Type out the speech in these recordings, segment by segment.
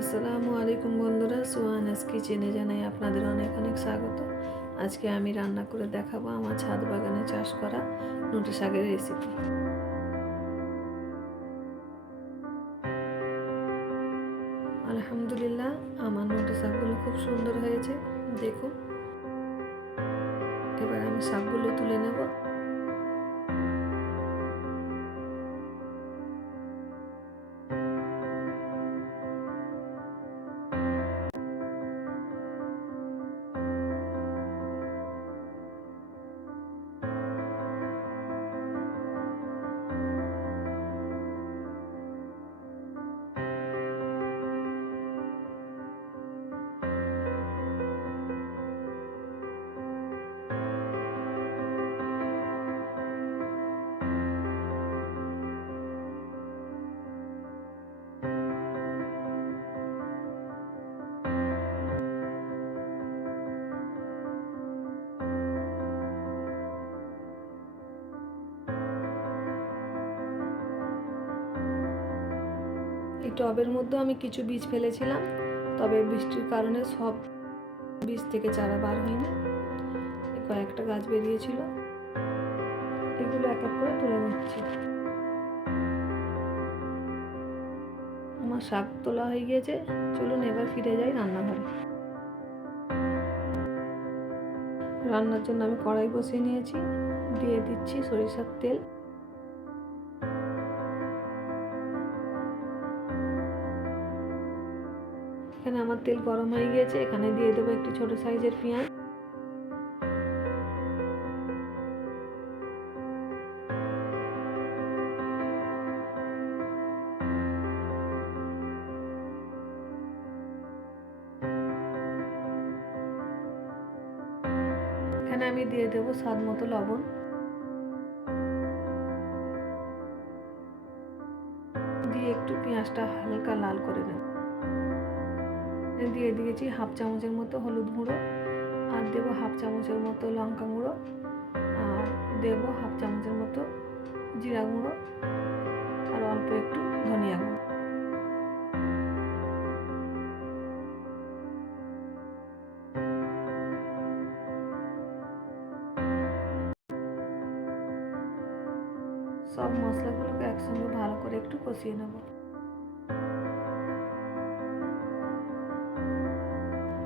আসসালামু আলাইকুম বন্ধুরা, সুহানাস কিচেনে জানাই আপনাদের অনেক অনেক স্বাগত। আজকে আমি রান্না করে দেখাবো আমার ছাদ বাগানে চাষ করা নোটে শাকের রেসিপি। আলহামদুলিল্লাহ, আমার নোটে শাকগুলো খুব সুন্দর হয়েছে। দেখুন, এবার আমি শাকগুলো তুলে নেব। এই টবের মধ্যে আমি কিছু বীজ ফেলেছিলাম, তবে বৃষ্টির কারণে সব বীজ থেকে চারা বার হয়নি। কয়েকটা গাছ বেরিয়েছিল, এগুলো এক এক করে তুলে নিচ্ছি। আমার শাক তোলা হয়ে গিয়েছে, চলুন এবার ফিরে যাই রান্নাঘরে। রান্নার জন্য আমি কড়াই বসিয়ে নিয়েছি, দিয়ে দিচ্ছি সরিষার তেল। এখানে আমার তেল গরম হয়ে গিয়েছে, এখানে দিয়ে দেবো একটি ছোট সাইজের পেঁয়াজ। এখানে আমি দিয়ে দেবো স্বাদ মতো লবণ, দিয়ে একটু পেঁয়াজটা হালকা লাল করে নেব। দিয়ে দিয়েছি হাফ চামচের মতো হলুদ গুঁড়ো, আর দেবো হাফ চামচের মতো লঙ্কা গুঁড়ো, আর দেবো হাফ চামচের মতো জিরা গুঁড়ো, আর অল্প একটু ধনিয়া গুঁড়ো। সব মশলাগুলোকে একসঙ্গে ভালো করে একটু কষিয়ে নেব।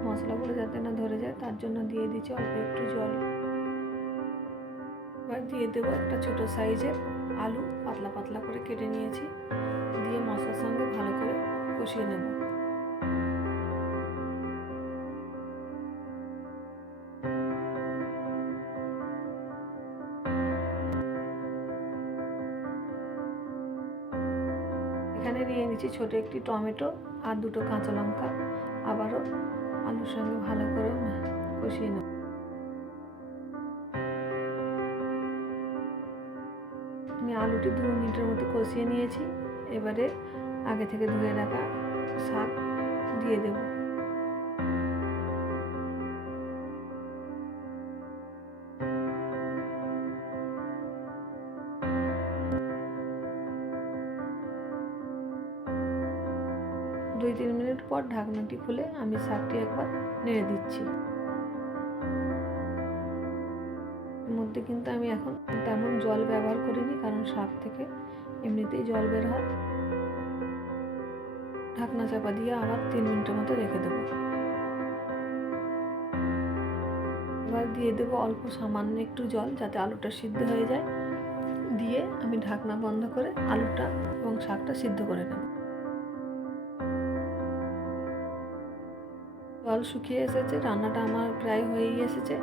মশলাগুলো যাতে না ধরে যায় তার জন্য দিয়ে দিচ্ছি অল্প একটু জল। এবার দিয়ে দেবো একটা ছোট সাইজের আলু, পাতলা পাতলা করে কেটে নিয়েছি, দিয়ে মশলার সঙ্গে ভালো করে কষিয়ে নেব। এখানে নিয়ে নিচ্ছি ছোট একটি টমেটো আর দুটো কাঁচা লঙ্কা, আবারও আলুর সঙ্গে ভালো করে কষিয়ে নেব। আমি আলুটি 2 মিনিটের মতো কষিয়ে নিয়েছি। এবারে আগে থেকে ধুয়ে রাখা শাক দিয়ে দেব। দুই 3 মিনিট পর ঢাকনাটি খুলে আমি শাকটি একবার নেড়ে দিচ্ছি। এর মধ্যে কিন্তু আমি এখন তেমন জল ব্যবহার করিনি, কারণ শাক থেকে এমনিতেই জল বের হয়। ঢাকনা চাপা দিয়ে আবার 3 মিনিটের মতো রেখে দেবো। এবার দিয়ে দেবো অল্প সামান্য একটু জল, যাতে আলুটা সিদ্ধ হয়ে যায়। দিয়ে আমি ঢাকনা বন্ধ করে আলুটা এবং শাকটা সিদ্ধ করে নেব। জল শুকিয়ে এসেছে, রান্নাটা আমার প্রায় হয়েই এসেছে।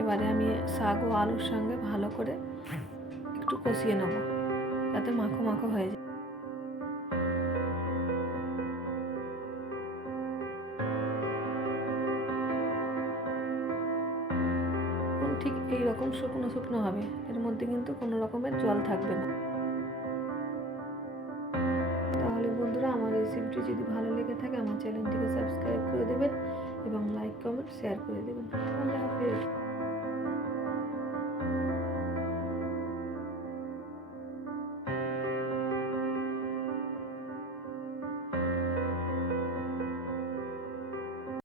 এবারে আমি শাক ও আলুর সঙ্গে ভালো করে একটু কষিয়ে নেব, যাতে মাখো মাখো হয়ে যায়। ঠিক এই রকম শুকনো শুকনো হবে, এর মধ্যে কিন্তু কোনো রকমের জল থাকবে না। তাহলে বন্ধুরা, আমার রেসিপিটি যদি ভালো লেগে থাকে আমার চ্যানেলটিকে সাবস্ক্রাইব করে দেবেন এবং লাইক কমেন্ট শেয়ার করে দেবেন। আল্লাহ হাফেজ।